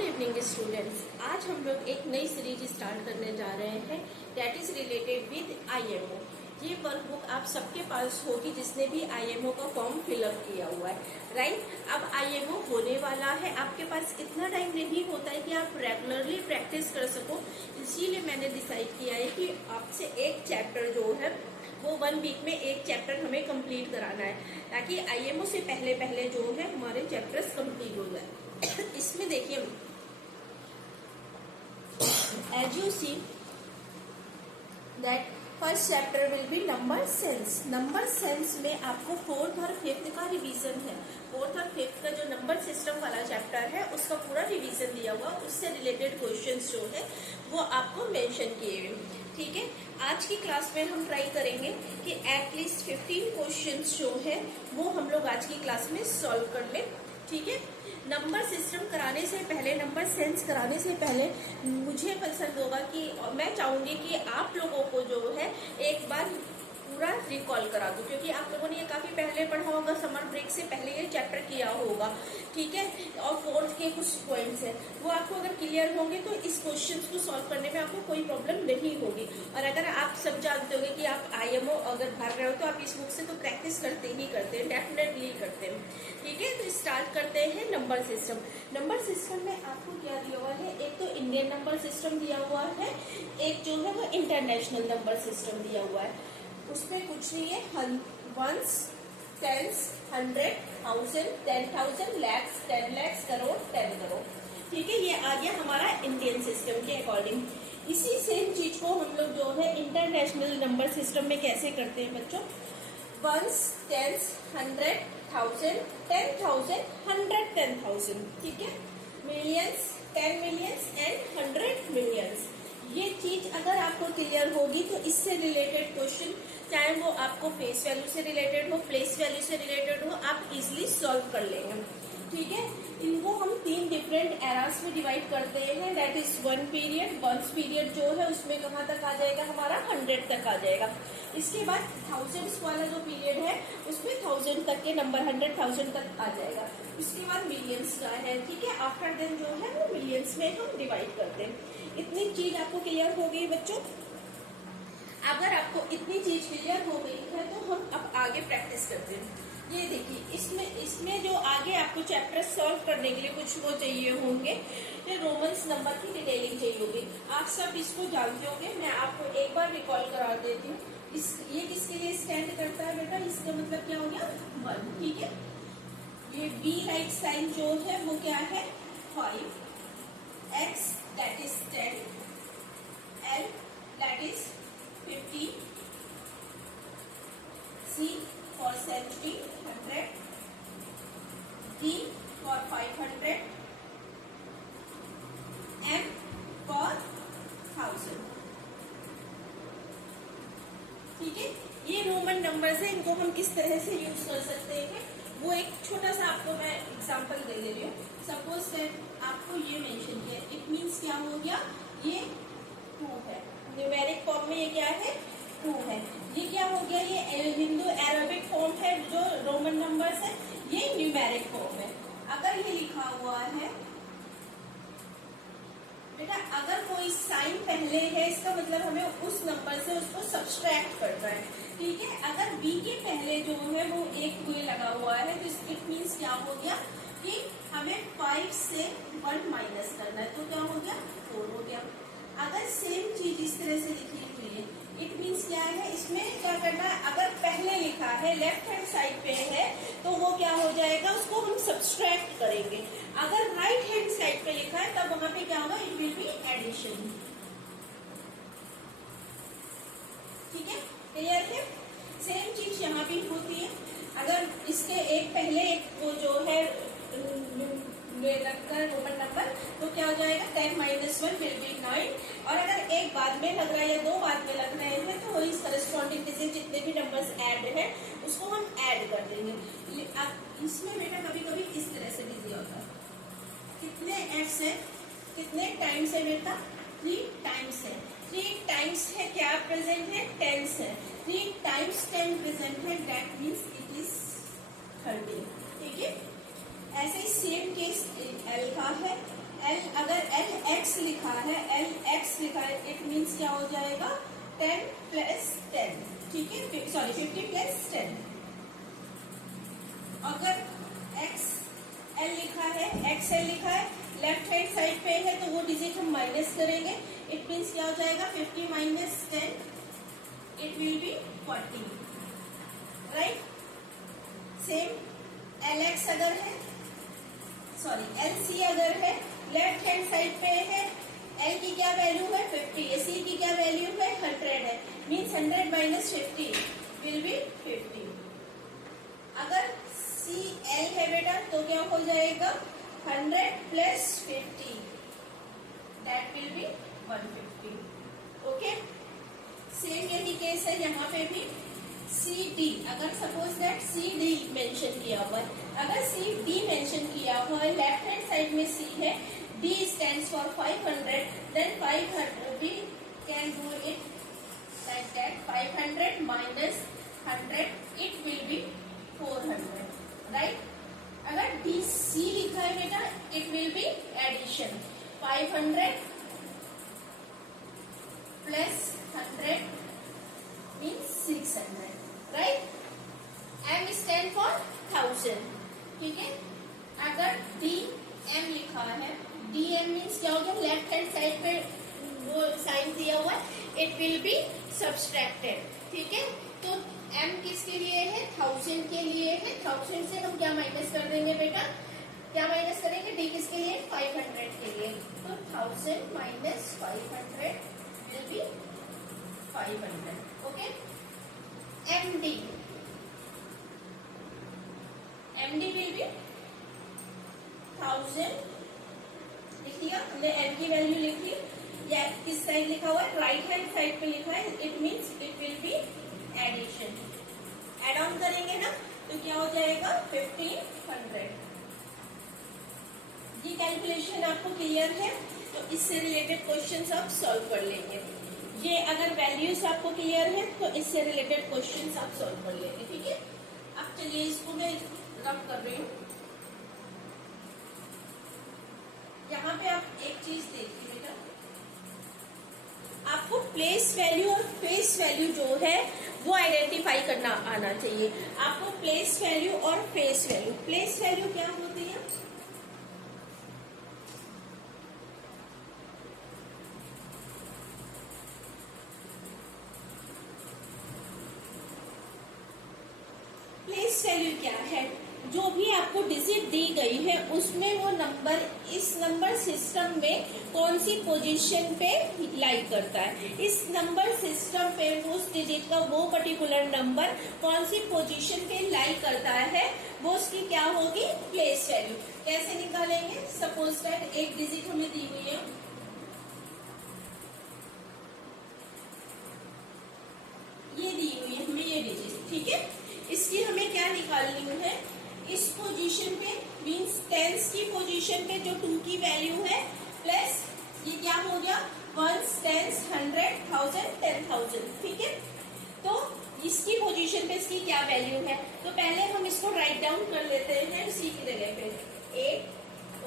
Good evening students. आज हम लोग एक नई सीरीज स्टार्ट करने जा रहे हैं that is related with IMO. ये वर्कबुक आप सबके पास होगी जिसने भी आईएमओ का फॉर्म फिलअप किया हुआ है, राइट। अब आईएमओ होने वाला है, आपके पास इतना टाइम नहीं होता है कि आप रेगुलरली प्रैक्टिस कर सको। इसीलिए मैंने डिसाइड किया है कि आपसे एक चैप्टर जो है वो 1 वीक में एक चैप्टर हमें कंप्लीट कराना है, ताकि आईएमओ से पहले पहले जो है हमारे चैप्टर्स कंप्लीट हो जाए। इसमें देखिए, as you see that first chapter will be number sense. Number sense में आपको 4th और 5th का रिवीजन है। 4th और 5th का जो नंबर सिस्टम वाला चैप्टर है उसका पूरा रिवीजन दिया हुआ, उससे रिलेटेड क्वेश्चंस जो है वो आपको मेंशन किए हुए। ठीक है, आज की क्लास में हम ट्राई करेंगे कि एटलीस्ट 15 क्वेश्चंस जो है वो हम लोग आज की क्लास में सॉल्व कर ले। ठीक है, नंबर सिस्टम कराने से पहले, नंबर सेंस कराने से पहले मुझे पसंद होगा कि मैं चाहूंगी कि आप लोगों को जो है एक बार पूरा रिकॉल करा दूं, क्योंकि आप लोगों ने ये काफी पहले पढ़ा होगा, समर ब्रेक से पहले ये चैप्टर किया होगा। ठीक है, और 4th के कुछ पॉइंट्स है वो आपको अगर क्लियर होंगे तो इस क्वेश्चंस को सॉल्व करने में आपको कोई प्रॉब्लम नहीं होगी। और अगर आप सब जानते होंगे कि आप आईएमओ अगर भाग रहे हो तो आप इस बुक से तो प्रैक्टिस करते ही करते हैं, डेफिनेटली करते हैं। ठीक है, तो स्टार्ट करते हैं नंबर सिस्टम। नंबर सिस्टम में आपको क्या दिया हुआ है, एक तो इंडियन नंबर सिस्टम दिया हुआ है, एक जो है वो इंटरनेशनल नंबर सिस्टम दिया हुआ है। उसमें कुछ नहीं है, वंस, टेंस, 100, 1000, 10,000, लैक्स, 10 लैक्स, करोड़, 10 करोड़। ठीक है, ये आ गया हमारा इंडियन सिस्टम के अकॉर्डिंग। इसी सेम चीज को हम लोग जो है इंटरनेशनल नंबर सिस्टम में कैसे करते हैं बच्चों, वंस, टेंस, 100, 1000, 10,000, 100, 10,000। ठीक है, मिलियंस, 10 मिलियंस एंड 100 मिलियंस। ये चीज अगर आपको क्लियर होगी तो इससे रिलेटेड क्वेश्चन, चाहे वो आपको फेस वैल्यू से रिलेटेड हो, प्लेस वैल्यू से रिलेटेड हो, आप इजिली सॉल्व कर लेंगे। ठीक है, इनको हम 3 डिफरेंट एरास में डिवाइड करते हैं, दैट इज 1 पीरियड। 1 पीरियड जो है उसमें कहाँ तक आ जाएगा, हमारा 100 तक आ जाएगा। इसके बाद थाउजेंड्स वाला जो पीरियड है उसमें 1000 तक के नंबर, 100,000 तक आ जाएगा। उसके बाद मिलियंस का है। ठीक है, आफ्टर देन जो है वो मिलियंस में हम डिवाइड करते हैं। इतनी चीज आपको क्लियर हो गई बच्चों। अगर आपको इतनी चीज क्लियर हो गई है तो हम अब आगे प्रैक्टिस करते हैं। ये देखिए, इसमें जो आगे आपको चैप्टर सॉल्व करने के लिए कुछ वो चाहिए होंगे, ये रोमन्स नंबर की डिटेलिंग चाहिए होगी। आप सब इसको जानते होंगे, मैं आपको एक बार रिकॉल करा देती हूँ। ये किसके लिए स्टैंड करता है बेटा, इसका मतलब क्या हो गया, 1। ठीक है, ये बी राइट साइन जो है वो क्या है, 5, x that is 10, L that is 50, C for 70, 100, D for 500, M for 1000। ठीक है, ये रोमन नंबर्स है, इनको हम किस तरह से यूज कर सकते हैं वो एक छोटा सा आपको मैं एग्जांपल दे रही हूँ। सपोज दैट आपको ये मेंशन किया, इट मीन्स क्या हो गया, ये 2 है, न्यूमेरिक फॉर्म में ये क्या है, 2 है। ये क्या हो गया, ये हिंदू अरबिक फॉर्म है, जो रोमन नंबर्स है ये न्यूमेरिक फॉर्म है। अगर ये लिखा हुआ है बेटा, अगर कोई साइन पहले है इसका मतलब हमें उस नंबर से उसको सब्सट्रैक्ट करना है। ठीक है, अगर बी के पहले जो है वो एक कोई लगा हुआ है तो इट मीन्स क्या हो गया कि हमें 5 से 1 माइनस करना है, तो क्या हो गया, 4 हो गया। अगर सेम चीज इस तरह से लिखी हुई है, इट मीन्स क्या है, इसमें क्या करना है, अगर पहले लिखा है लेफ्ट हैंड साइड पे है तो वो क्या हो जाएगा, उसको हम सब्सट्रैक्ट करेंगे। अगर राइट हैंड साइड पे लिखा है तब वहां पे क्या होगा, इट विल बी एडिशन। ठीक है, क्लियर है। सेम चीज यहाँ भी होती है, अगर इसके एक पहले एक वो जो है रखकर रोमन नंबर तो क्या हो जाएगा, 10 - 1 विल बी 9। और अगर एक बाद में लग रहा है या 2 बाद में लग रहे हैं तो इस करस्पॉन्डिंग डिजिट जितने भी नंबर्स ऐड है उसको हम ऐड कर देंगे। इसमें बेटा कभी कभी इस तरह से भी दिया होता है, कितने एक्स है, कितने टाइम्स है बेटा, 3 टाइम्स है। 3 टाइम्स है क्या प्रेजेंट है, 10 है। 3 टाइम्स 10 प्रेजेंट है, दैट मीन्स इट इज 30। ठीक है, ऐसे ही सेम केस एल का है, एल अगर एल एक्स लिखा है, एल एक्स लिखा है, इट मीन्स क्या हो जाएगा 10 प्लस 10, ठीक है, सॉरी 50 प्लस 10। अगर एक्स एल लिखा है, एक्स एल लिखा है, लेफ्ट हैंड साइड पे है तो वो डिजिट हम माइनस करेंगे, इट मीन्स क्या हो जाएगा 50 minus 10, it will B 40, right. Same L x अगर है, सॉरी एल सी अगर है, लेफ्ट हैंड साइड पे है, एल की क्या वैल्यू है 50 है, सी की क्या वैल्यू है 100 है, मीन्स 100 माइनस 50 विल बी 50। अगर सी एल है बेटा तो क्या हो जाएगा 100 plus 50, that will be 150, okay. Same यही केस है यहाँ पे भी, सी डी अगर suppose that C D mention किया हुआ है, अगर सी डी मेंशन किया हुआ है, लेफ्ट हैंड साइड में सी है, D stands for 500, then 500 we can do it like that, 500 minus 100 it will be 400, right. अगर डी सी लिखा है बेटा it will be addition, 500 plus 100 means 600, right. M stand for 1000, ठीक है। अगर D M लिखा है, डी एम मीन्स क्या हो गया, लेफ्ट हैंड साइड पे वो साइन दिया हुआ है, इट विल बी सब्सट्रैक्टेड, ठीक है। तो एम किसके लिए है 1000 के लिए है, 1000 से हम क्या माइनस कर देंगे बेटा, क्या माइनस करेंगे, डी किसके लिए 500 के लिए, तो 1000 minus 500 will be 500, okay. MD, MD will be 1000, लिख लिया हमने, एम की वैल्यू लिख ली, या किस साइड लिखा हुआ है राइट हैंड साइड पे लिखा है, it means it will be addition, add on करेंगे ना तो क्या हो जाएगा 1500। ये कैलकुलेशन आपको क्लियर है, तो इससे रिलेटेड क्वेश्चंस आप सॉल्व कर लेंगे। ये अगर वैल्यूज आपको क्लियर है तो इससे रिलेटेड क्वेश्चंस आप सॉल्व कर लेंगे, ठीक है। अब चलिए इसको मैं रब कर रही हूँ। यहाँ पे आप एक चीज देखिए बेटा, आपको प्लेस वैल्यू और फेस वैल्यू जो है वो आइडेंटिफाई करना आना चाहिए। आपको प्लेस वैल्यू और फेस वैल्यू, प्लेस वैल्यू क्या होती है, प्लेस वैल्यू क्या है, जो भी आपको डिजिट दी गई है उसमें वो नंबर इस नंबर सिस्टम में कौन सी पोजीशन पे लाई करता है, इस नंबर सिस्टम पे उस डिजिट का वो पर्टिकुलर नंबर कौन सी पोजीशन पे लाई करता है, वो उसकी क्या होगी प्लेस वैल्यू। कैसे निकालेंगे, सपोज दैट एक डिजिट हमें दी हुई है, ये दी हुई है हमें ये डिजिट, ठीक है। इसकी हमें क्या निकालनी है, इस पोजीशन पे मीन्स टेंस की पोजीशन पे जो 2 की वैल्यू है, प्लस ये क्या हो गया वंस, टेंस, 100, 1000, 10,000, ठीक है। तो इसकी पोजीशन पे इसकी क्या वैल्यू है, तो पहले हम इसको राइट डाउन कर लेते हैं सी की जगह पे, 8,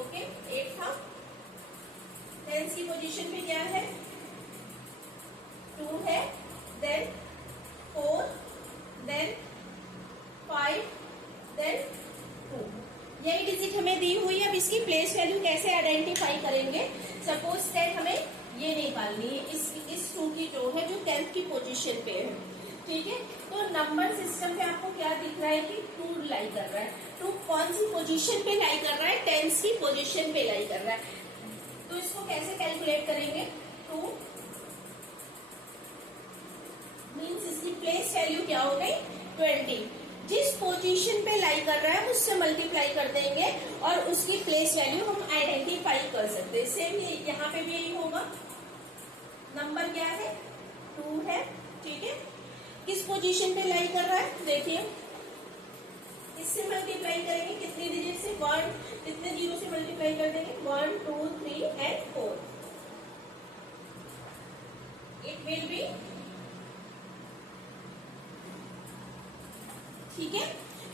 ओके 8 था, टेंस की पोजीशन पे क्या है 2 है, देन 4, देन 5, देन 2, यही डिजिट हमें दी हुई है। अब इसकी प्लेस वैल्यू कैसे आइडेंटिफाई करेंगे, सपोज दैट हमें ये निकालनी है, इस 2 की जो है जो 10th की पोजीशन पे है, ठीक है। तो नंबर सिस्टम पे आपको क्या दिख रहा है कि 2 लाई कर रहा है, 2 कौन सी पोजीशन पे लाई कर रहा है, 10th की पोजीशन पे लाई कर रहा है। तो इसको कैसे कैलकुलेट करेंगे, 2 मीन्स इसकी प्लेस वैल्यू क्या हो गई 20, जिस पोजीशन पे लाई कर रहा है उससे मल्टीप्लाई कर देंगे और उसकी प्लेस वैल्यू हम आइडेंटिफाई कर सकते हैं। सेम यहाँ पे भी यही होगा, नंबर क्या है 2 है, ठीक है। किस पोजीशन पे लाई कर रहा है, देखिए इससे मल्टीप्लाई करेंगे कितने डिजिट से, 1, कितने जीरो से मल्टीप्लाई कर देंगे 1, 2, 3 एंड 4, इट विल बी, ठीक है।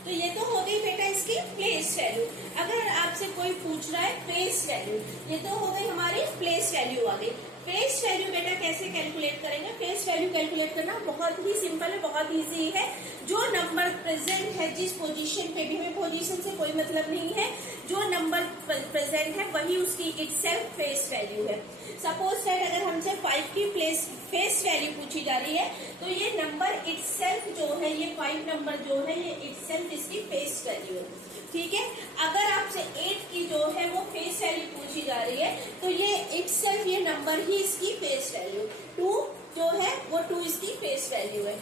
तो ये तो हो गई बेटा इसकी प्लेस वैल्यू। अगर आपसे कोई पूछ रहा है फेस वैल्यू, ये तो हो गई हमारी प्लेस वैल्यू आ गई। फेस वैल्यू बेटा कैसे कैलकुलेट करेंगे? फेस वैल्यू कैलकुलेट करना बहुत ही सिंपल है, बहुत इजी है। जो नंबर प्रेजेंट है जिस पोजीशन पे भी, हमें पोजीशन से कोई मतलब नहीं है, जो नंबर प्रेजेंट है वही उसकी इटसेल्फ फेस वैल्यू है। सपोज दैट अगर हमसे 5 की फेस वैल्यू पूछी जा रही है, तो ये नंबर इटसेल्फ जो है, ये 5 नंबर जो है, ये इटसेल्फ इसकी फेस वैल्यू है। ठीक है, अगर आपसे 8 की जो है वो फेस वैल्यू पूछी जा रही है, तो ये इटसेल्फ ये नंबर ही इसकी फेस वैल्यू। 2 जो है वो 2 इसकी फेस वैल्यू है।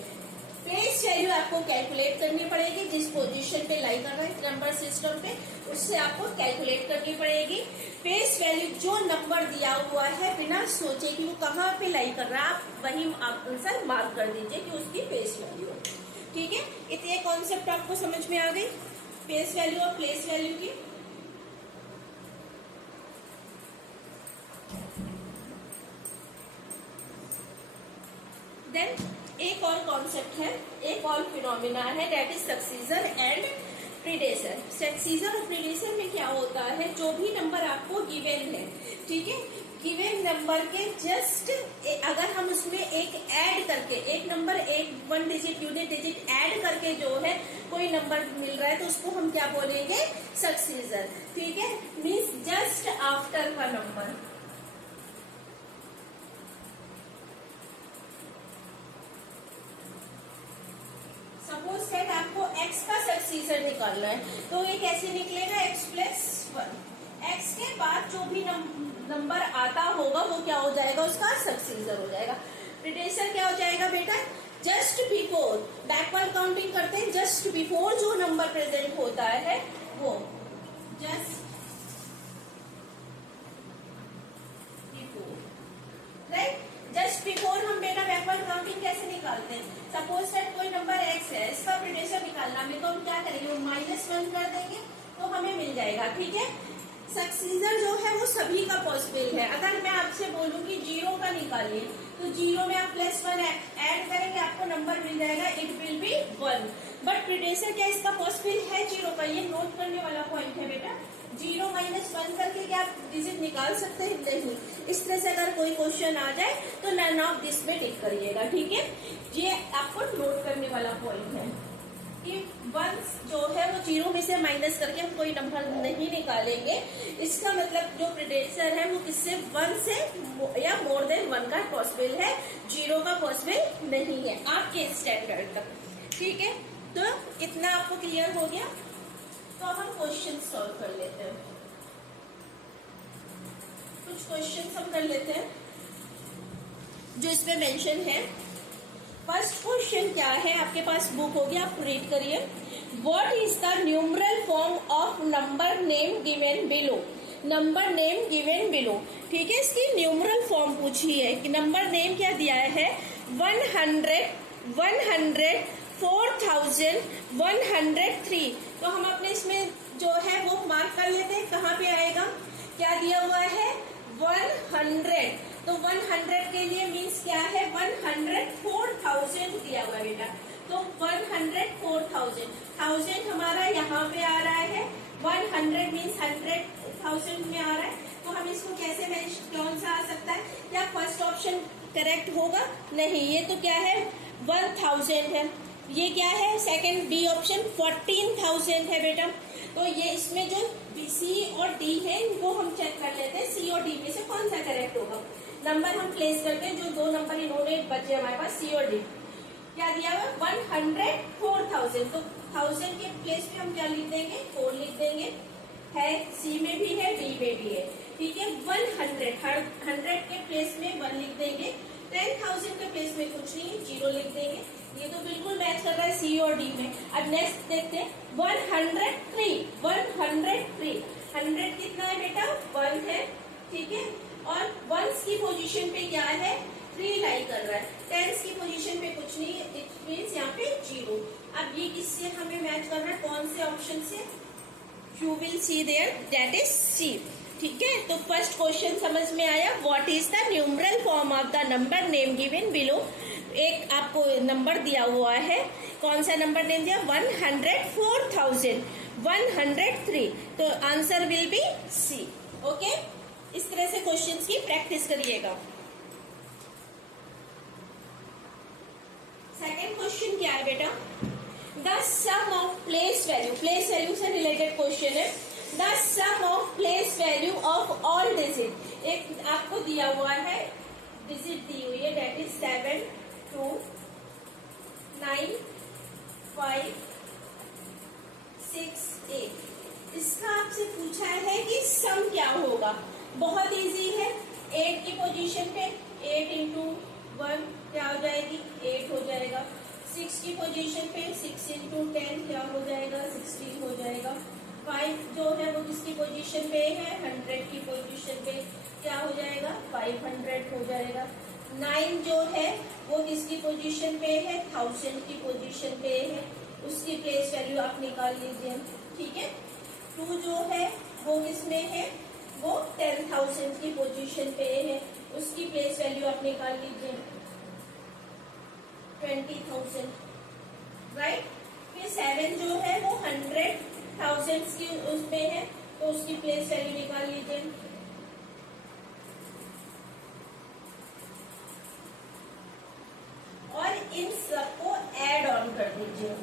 फेस वैल्यू आपको कैलकुलेट करनी पड़ेगी, जिस पोजीशन पे लाई कर रहा है नंबर सिस्टम पे, उससे आपको कैलकुलेट करनी पड़ेगी। फेस वैल्यू जो नंबर दिया हुआ है, बिना सोचे कि वो कहाँ पे लाई कर रहा है, आप वही आंसर मार्क कर दीजिए कि उसकी फेस वैल्यू है। ठीक है, इतने कॉन्सेप्ट आपको समझ में आ गई फेस वैल्यू और प्लेस वैल्यू की। देन एक और कॉन्सेप्ट है, एक और फिनोमिना है, दैट इज सक्सीजर एंड प्रीडेसर। सक्सीजर और प्रीडेसर में क्या होता है, जो भी नंबर आपको गिवन है, ठीक है, गिवन नंबर के जस्ट अगर हम उसमें एक ऐड करके, एक नंबर एक 1 डिजिट यूनिट डिजिट ऐड करके जो है कोई नंबर मिल रहा है, तो उसको हम क्या बोलेंगे? सक्सीजर। ठीक है, मीन्स जस्ट आफ्टर का नंबर। सपोज दैट आपको x का सक्सीजर निकालना है, तो ये कैसे निकलेगा? x plus 1। x के बाद जो भी नंबर आता होगा वो क्या हो जाएगा? उसका सक्सीजर हो जाएगा। प्रीडेसर क्या हो जाएगा बेटा? जस्ट बिफोर, बैकवर्ड काउंटिंग करते हैं, जस्ट बिफोर जो नंबर प्रेजेंट होता है वो just before, right. Just before हम बेटा बैकवर्ड काउंटिंग कैसे निकालते हैं? सपोज दैट कोई नंबर x है, इसका प्रीडेसर निकालना है, तो हम क्या करेंगे? -1 कर देंगे तो हमें मिल जाएगा। ठीक है, सक्सीजर जो है वो सभी का पॉसिबल है। अगर मैं आपसे बोलूं कि 0 का निकालिए, तो 0 में आप +1 ऐड करेंगे, आपको नंबर मिल जाएगा, it will B 1। But predecessor क्या इसका पॉसिबल है 0 का? ये नोट करने वाला पॉइंट है बेटा। 0 - 1 करके क्या आप डिजिट निकाल सकते हैं? नहीं। इस तरह से अगर कोई क्वेश्चन आ जाए तो नन ऑफ दिस में टिक करिएगा। ठीक है, ये आपको नोट करने वाला पॉइंट है कि 1 जो है वो 0 में से माइनस करके हम कोई नंबर नहीं निकालेंगे। इसका मतलब जो प्रीडेसर है वो किससे? 1 से या मोर देन 1 का पॉसिबल है, 0 का पॉसिबल नहीं है आपके स्टैंडर्ड तक। ठीक है, तो इतना आपको क्लियर हो गया। तो अब हम क्वेश्चन सॉल्व कर लेते हैं। कुछ क्वेश्चन हम कर लेते हैं जो इसमें मेंशन है। फर्स्ट क्वेश्चन क्या है? आपके पास बुक होगी, आप रीड करिए। What is the numeral form of number name given below? Number name given below, ठीक है, इसकी न्यूमरल फॉर्म पूछी है कि नंबर नेम क्या दिया है? 100, 100, 4000, 103। तो हम अपने इसमें जो है वो मार्क कर लेते हैं, कहाँ पे आएगा? क्या दिया हुआ है? 100। तो 100 के लिए मीन्स क्या है? 104,000 दिया हुआ है बेटा। तो 104,000, 1000 हमारा यहाँ पे आ रहा है, 100 मीन्स 100,000 में आ रहा है। तो हम इसको कैसे कौन सा आ सकता है? क्या फर्स्ट ऑप्शन करेक्ट होगा? नहीं, ये तो क्या है? 1000 है। ये क्या है? सेकंड बी ऑप्शन 14,000 है बेटा। तो ये इसमें जो सी और डी है इनको हम चेक कर लेते हैं, सी और डी में से कौन सा करेक्ट होगा। नंबर हम प्लेस करते हैं, जो 2 नंबर इन्होंने बचे हमारे पास, सी और डी। क्या दिया हुआ? 104,000। तो 1000 के प्लेस पे हम क्या लिख देंगे? 4 लिख देंगे। है सी में भी है, डी में भी है। ठीक है, 100 के प्लेस में 1 लिख देंगे। 10,000 के प्लेस में कुछ नहीं, 0 लिख देंगे। ये तो बिल्कुल मैच कर रहा है सी और डी में। अब नेक्स्ट देखते हैं 103, 103। 100 कितना है बेटा? 1 है। ठीक है, और वंस की पोजीशन पे क्या है? 3 लाई कर रहा है। टेंस की पोजीशन पे कुछ नहीं, इट मीन्स यहाँ पे 0। अब ये किससे हमें मैच कर रहा है? कौन से ऑप्शन से? You will see there, that is C. ठीक है, तो फर्स्ट क्वेश्चन समझ में आया। What is the numeral form of the number name given below? एक आपको नंबर दिया हुआ है, कौन सा नंबर दे दिया, 104,103, तो answer will be C. Okay, इस तरह से क्वेश्चंस की प्रैक्टिस करिएगा। सेकेंड क्वेश्चन क्या है बेटा, the sum of place value, place value से रिलेटेड क्वेश्चन है। The sum of place value of all digit, एक आपको दिया हुआ है, डिजिट दी हुई है, डेट इज 7, 2, 9, 5, 6, 8। इसका आपसे पूछा है कि सम क्या होगा। बहुत इजी है, 8 की पोजीशन पे 8 इंटू 1 क्या हो जाएगी, 8 हो जाएगा। 6 की पोजीशन पे 6 इंटू 10 क्या हो जाएगा, 16 हो जाएगा। 5 जो है वो किसकी पोजीशन पे है, 100 की पोजीशन पे क्या हो जाएगा, 500 हो जाएगा। 9 जो है वो किसकी पोजीशन पे है, 1000 की पोजीशन पे है, उसकी प्लेस वैल्यू आप निकाल लीजिए। ठीक है, 2 जो है वो किसमें है, वो 10,000 की पोजीशन पे है, उसकी प्लेस वैल्यू आप निकाल लीजिए 20,000, राइट। फिर 7 जो है वो 100,000 की उसमें है, तो उसकी प्लेस वैल्यू निकाल लीजिए। और इन सबको ऐड ऑन कर दीजिए।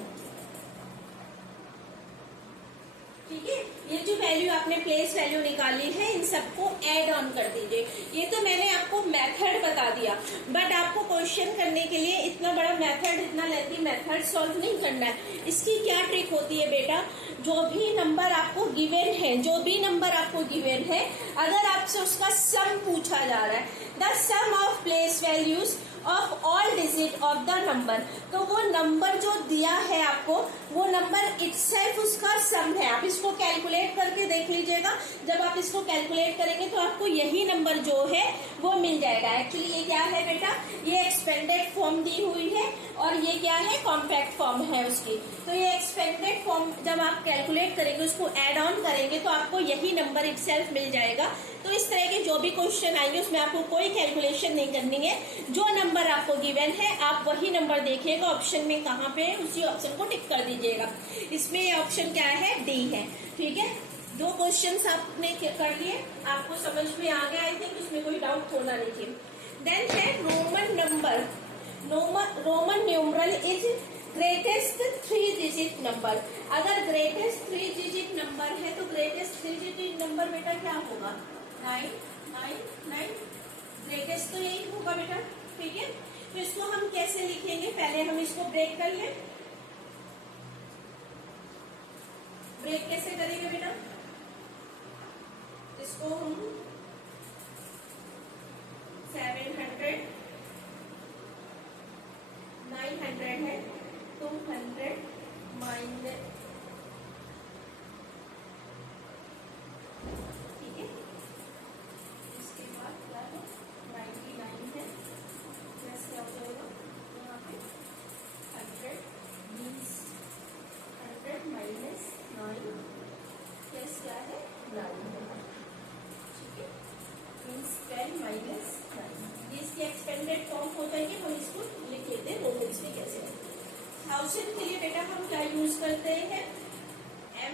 ठीक है, ये जो वैल्यू आपने प्लेस वैल्यू निकाली है, इन सबको ऐड ऑन कर दीजिए। ये तो मैंने आपको मेथड बता दिया, बट आपको क्वेश्चन करने के लिए इतना बड़ा मेथड, इतना लेंथी मेथड सॉल्व नहीं करना है। इसकी क्या ट्रिक होती है बेटा, जो भी नंबर आपको गिवन है, जो भी नंबर आपको गिवन है, अगर आपसे उसका सम पूछा जा रहा है, the sum of place values of all digit of the number, तो वो नंबर जो दिया है आपको, वो नंबर इटसेल्फ उसका सम है। आप इसको कैलकुलेट करके देख लीजिएगा, जब आप इसको कैलकुलेट करेंगे तो आपको यही नंबर जो है वो मिल जाएगा। एक्चुअली ये क्या है बेटा, ये एक्सपेंडेड फॉर्म दी हुई है और ये क्या है, कॉम्पैक्ट फॉर्म है उसकी। तो ये एक्सपेंडेड फॉर्म जब आप कैलकुलेट करेंगे, उसको एड ऑन करेंगे, तो आपको यही नंबर इटसेल्फ मिल जाएगा। तो इस तरह के जो भी क्वेश्चन आएंगे उसमें आपको कोई कैलकुलेशन नहीं करनी है, जो नंबर आपको गिवन है आप वही नंबर देखिएगा, ऑप्शन में कहाँ पे है उसी ऑप्शन को टिक कर दीजिएगा। इसमें ये ऑप्शन क्या है, डी है। ठीक है, 2 क्वेश्चंस आपने कर लिए, आपको समझ में आ गया, आई थिंक उसमें कोई डाउट होना नहीं चाहिए। देन है Roman number, Roman numeral is greatest 3 digit number. अगर ग्रेटेस्ट 3 डिजिट नंबर है तो ग्रेटेस्ट 3 डिजिट नंबर बेटा क्या होगा, 999, ग्रेटेस्ट तो यही होगा बेटा। ठीक है, तो इसको हम कैसे लिखेंगे, पहले हम इसको ब्रेक कर लें। ब्रेक कैसे करेंगे बेटा, इसको हम 700, 900 है, 200 माइनस, ठीक है, इसके बाद क्या है, 99 है, प्लस क्या हो जाएगा यहाँ पे 100 मीन्स 100 माइनस 9, प्लस क्या है 9 है, ठीक है, मीन्स 10 माइनस 9। ये इसकी एक्सपेंडेड फॉर्म हो जाएगी, हम इसको लिख लेते हैं रोमन्स में कैसे। 1000 के लिए बेटा हम क्या यूज करते हैं, m।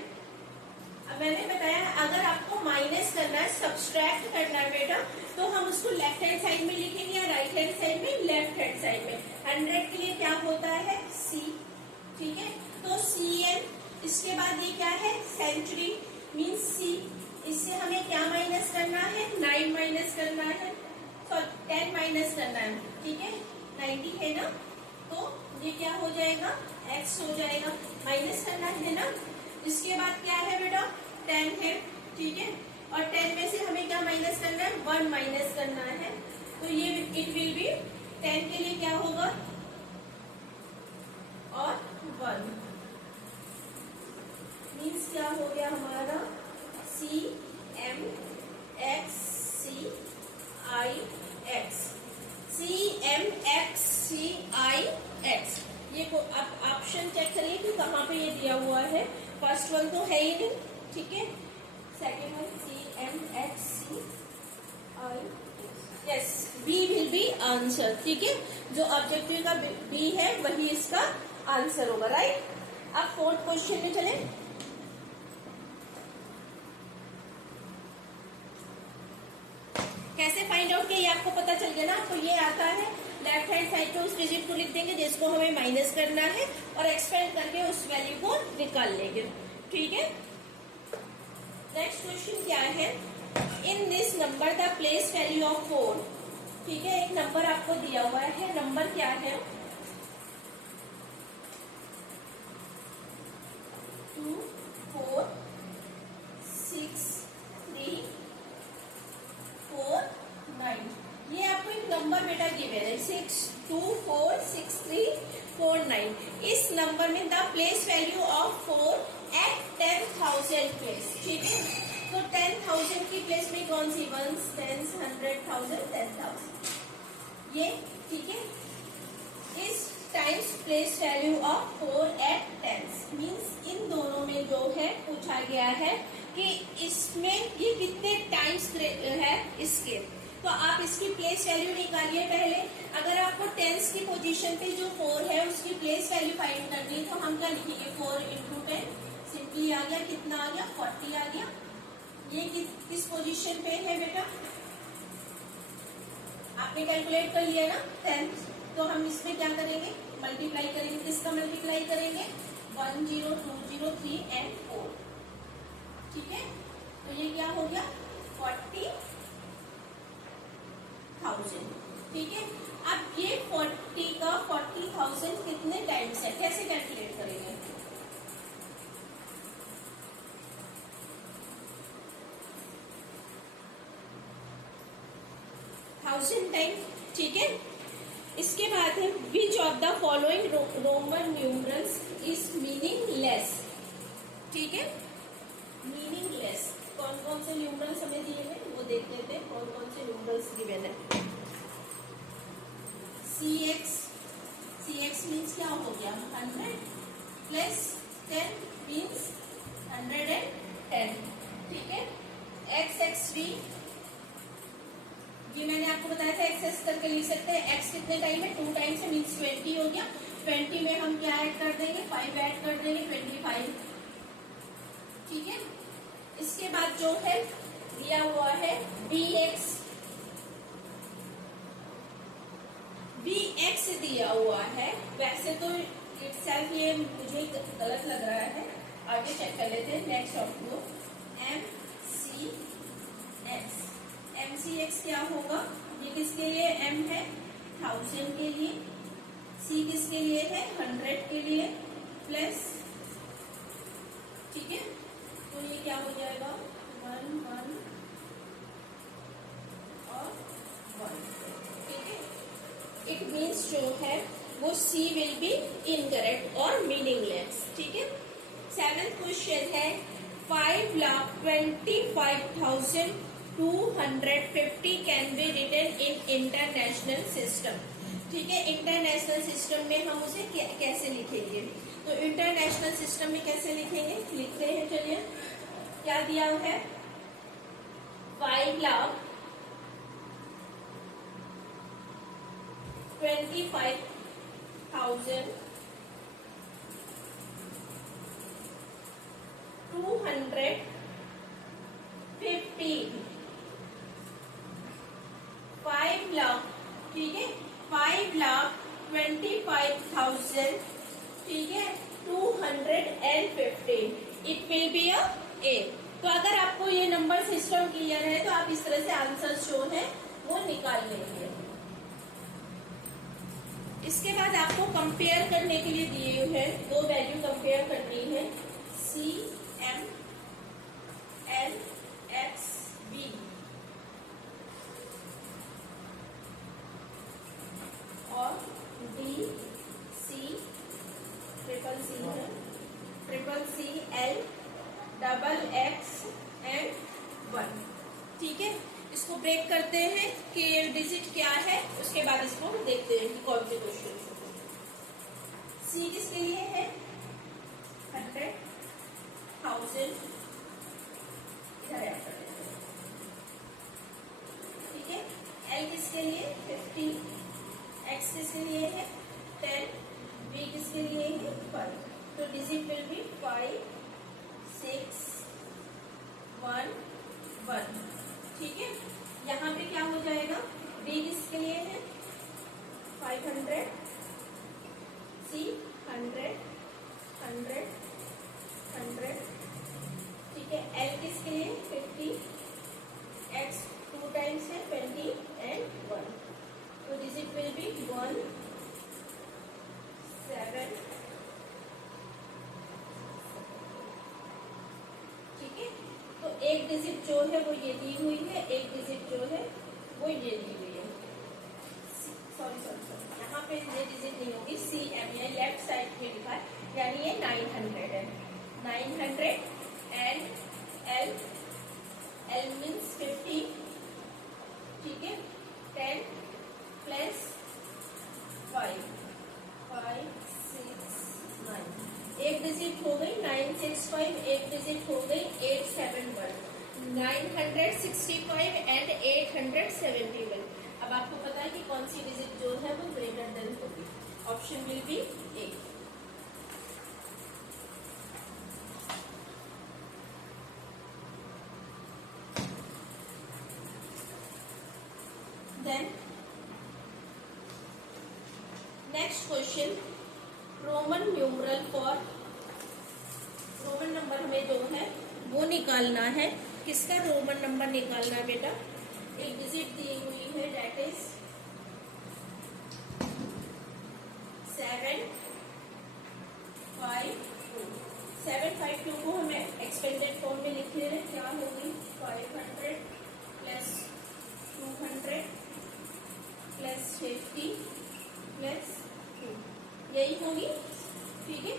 अब मैंने बताया अगर आपको माइनस करना है, सब्सट्रैक्ट करना है बेटा, तो हम उसको लेफ्ट हैंड साइड में लिखेंगे या राइट हैंड साइड में, लेफ्ट हैंड साइड में। 100 के लिए क्या होता है, c। ठीक है, तो cn, इसके बाद ये क्या है, सेंचुरी मीन्स c। इससे हमें क्या माइनस करना है, 9 माइनस करना है, सॉरी 10 माइनस करना है। ठीक है, 90 है ना, तो ये क्या हो जाएगा, x हो जाएगा, माइनस करना है ना। इसके बाद क्या है बेटा, 10 है। ठीक है, और 10 में से हमें क्या माइनस करना है, 1 माइनस करना है, तो ये इट विल बी 10 के लिए क्या होगा, और 1 मीन्स क्या हो गया हमारा, c m x c i x, c m x c i x। ये को आप ऑप्शन चेक करिए कि कहाँ पे ये दिया हुआ है। फर्स्ट वन तो है ही नहीं, ठीक है, second one c m x c i x, yes, B will be answer. ठीक है, जो ऑब्जेक्टिव का बी है वही इसका आंसर होगा, राइट। अब फोर्थ क्वेश्चन में चले। कैसे फाइंड आउट किया ये आपको पता चल गया ना। आपको ये आता है, लेफ्ट हैंड साइड पे उस डिजिट को लिख देंगे जिसको हमें माइनस करना है और एक्सपेंड करके उस वैल्यू को निकाल लेंगे, ठीक है। नेक्स्ट क्वेश्चन क्या है, in this number the place value of 4, ठीक है। एक नंबर आपको दिया हुआ है, नंबर क्या है 2 4 6 3 4 9। ये आपको एक नंबर बेटा गिवन है 6 2 4 6 3 4 9। इस नंबर में the place value of 4 at 10,000 place, ठीक है। तो 10,000 की प्लेस में कौन सी, 1 10 100,000 10,000 ये, ठीक है। इस times place value of 4 at 10 means इन दोनों में जो है पूछा गया है कि इसमें ये कितने टाइम्स है इसके। तो आप इसकी प्लेस वैल्यू निकालिए पहले। अगर आपको टेंस की पोजीशन पे जो 4 है उसकी प्लेस वैल्यू फाइंड करनी है तो हम क्या लिखेंगे, 4 इंटू 10 सिंपली आ गया, कितना आ गया 40 आ गया। ये किस पोजीशन पे है बेटा, आपने कैलकुलेट कर लिया ना 10। तो हम इसमें क्या करेंगे, मल्टीप्लाई करेंगे, किसका मल्टीप्लाई करेंगे 1 0 2 0 3 एंड 4, ठीक है। तो ये क्या हो गया 40,000, ठीक है। अब ये 40 का 40,000 कितने टाइम्स है, कैसे कैलकुलेट करेंगे, टाइम, ठीक है। इसके बाद है which of the following Roman numerals is meaningless, ठीक है। मीनिंगलेस कौन कौन से न्यूमरल्स हमें दिए हैं वो देख लेते हैं, कौन कौन से न्यूमरल्स गिवन है। CX मीन्स क्या हो गया 100 प्लस 10 मीन्स 110, ठीक है। XXV ये मैंने आपको बताया था एक्सेस करके लिख सकते हैं। x कितने टाइम है 2 टाइम्स है मीन्स 20 हो गया। 20 में हम क्या ऐड कर देंगे 5 ऐड कर देंगे 25, ठीक है। इसके बाद जो है दिया हुआ है BX दिया हुआ है। वैसे तो इटसेल्फ ये मुझे गलत लग रहा है, आगे चेक कर लेते हैं। नेक्स्ट ऑफ MCX क्या होगा, ये किसके लिए M है 1000 के लिए, C किसके लिए है 100 के लिए प्लस, ठीक है। तो ये क्या हो जाएगा 1 1 और 1, ठीक है। इट मीन्स जो है वो C विल बी इनकरेक्ट और मीनिंगलेस, ठीक है। 7th क्वेश्चन है 5,25,250 can be written in international system, ठीक है। इंटरनेशनल सिस्टम में हम उसे कैसे लिखेंगे, तो इंटरनेशनल सिस्टम में कैसे लिखेंगे, लिखते हैं, चलिए। क्या दिया है 5,25,250 5 लाख, ठीक है। 5,25,000, ठीक है 250 इट विल बी अ ए। तो अगर आपको ये नंबर सिस्टम क्लियर है तो आप इस तरह से आंसर जो है वो निकाल लेंगे। इसके बाद आपको कंपेयर करने के लिए दिए हुए हैं 2 वैल्यू कंपेयर करनी है, CMLXB और CCCL एंड 1, ठीक है। इसको ब्रेक करते हैं कि डिजिट क्या है, उसके बाद इसको देखते हैं कि कौन से क्वेश्चन। C किसके लिए है 100,000, ठीक है। L किसके लिए 50, X किसके लिए यहाँ पे क्या हो जाएगा, बी किसके लिए है 500, सी 100, 100, 100, ठीक है। एल किसके लिए 50, एक्स 2 टाइम्स है 20 एंड 1, तो डिजिट विल बी 1, 7, ठीक है। तो एक डिजिट जो है वो ये दी हुई है, एक डिजिट जो है वो ये दी हुई है, सॉरी यहाँ पे ये डिजिट नहीं होगी, सी एम या लेफ्ट साइड में लिखा है, यानी ये 900 है, 900 एंड एल, एल मीन्स 50, ठीक है। 10 प्लस 5, 5, 6, 9, एक डिजिट हो गई 965, एक डिजिट हो गई 871, 965 एंड 871। अब आपको पता है कि कौन सी डिजिट जो है वो ग्रेटर देन होगी, option will be A. Then next question, Roman numeral for, Roman number हमें जो है वो निकालना है। किसका रोमन नंबर निकालना है बेटा, एक डिजिट दी हुई है डेट इज 752, 752 को हमें एक्सपेंडेड फॉर्म में लिख ले रहे हैं, क्या होगी 500 प्लस 200 प्लस 50 प्लस 2, यही होगी, ठीक है।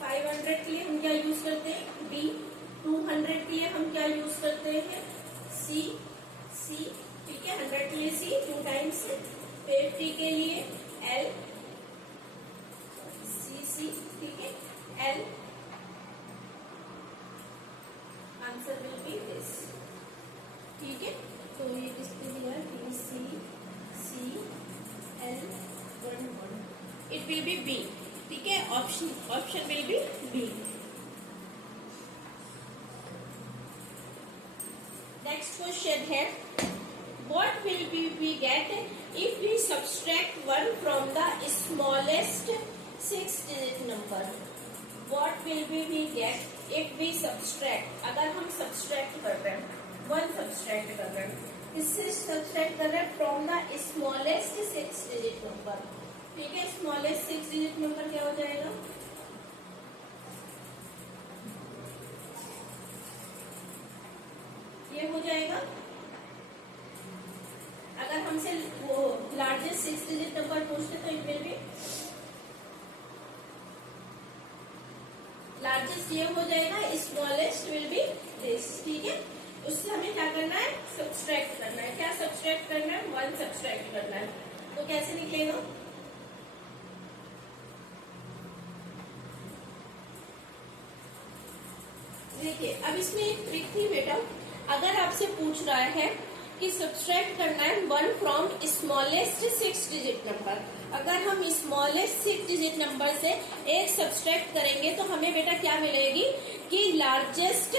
500 के लिए हम क्या यूज करते हैं बी, 200 के लिए हम क्या यूज करते हैं सी, सी, ठीक है। 100 के लिए सी 2 टाइम्स, 50 के लिए एल, सी सी, ठीक है, L, answer will be this, ठीक है। तो ये किसके दिया है C, C, L, 1, 1, it will be B, ठीक है। Option will be B. Next question है, what will we get if we subtract 1 from the smallest 6 digit number. What will we get if we subtract, अगर हम subtract कर रहे हैं 1 subtract कर रहे हैं, इससे सब्सट्रैक्ट कर रहे हैं from the smallest 6 digit number, ठीक है। स्मॉलेस्ट 6 डिजिट नंबर क्या हो जाएगा, ये हो जाएगा। अगर हमसे वो लार्जेस्ट 6 डिजिट नंबर पूछते तो इट विल बी लार्जेस्ट, ये हो जाएगा, स्मॉलेस्ट विल बी दिस, ठीक है। उससे हमें क्या करना है, सब्सट्रैक्ट करना है। क्या सब्सट्रैक्ट करना है, 1 सब्सट्रैक्ट करना है। तो कैसे निकलेगा, देखिए अब इसमें एक ट्रिक थी बेटा, अगर आपसे पूछ रहा है कि सब्सट्रैक्ट करना है 1 फ्रॉम स्मॉलेस्ट 6 डिजिट नंबर, अगर हम स्मॉलेस्ट 6 डिजिट नंबर से एक सब्सट्रैक्ट करेंगे तो हमें बेटा क्या मिलेगी कि largest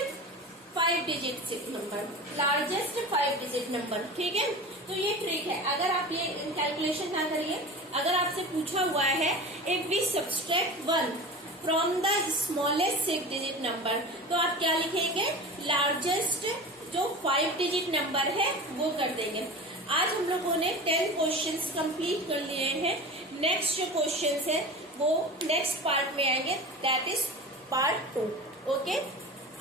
5 digit number, largest 5 digit number, ठीक है। तो ये ट्रिक है, अगर आप ये कैलकुलेशन ना करिए, अगर आपसे पूछा हुआ है if we subtract 1 from the smallest 6 digit number, तो आप क्या लिखेंगे, लार्जेस्ट जो 5 डिजिट नंबर है वो कर देंगे। आज हम लोगों ने 10 क्वेश्चंस कंप्लीट कर लिए हैं। नेक्स्ट जो क्वेश्चंस है वो नेक्स्ट पार्ट में आएंगे, that is part 2, okay.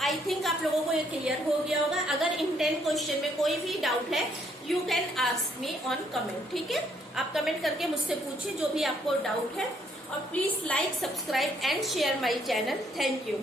I think आप लोगों को ये क्लियर हो गया होगा। अगर इन 10 क्वेश्चन में कोई भी डाउट है, you can ask me on comment, ठीक है। आप कमेंट करके मुझसे पूछिए जो भी आपको डाउट है, और please like, subscribe and share my channel. Thank you.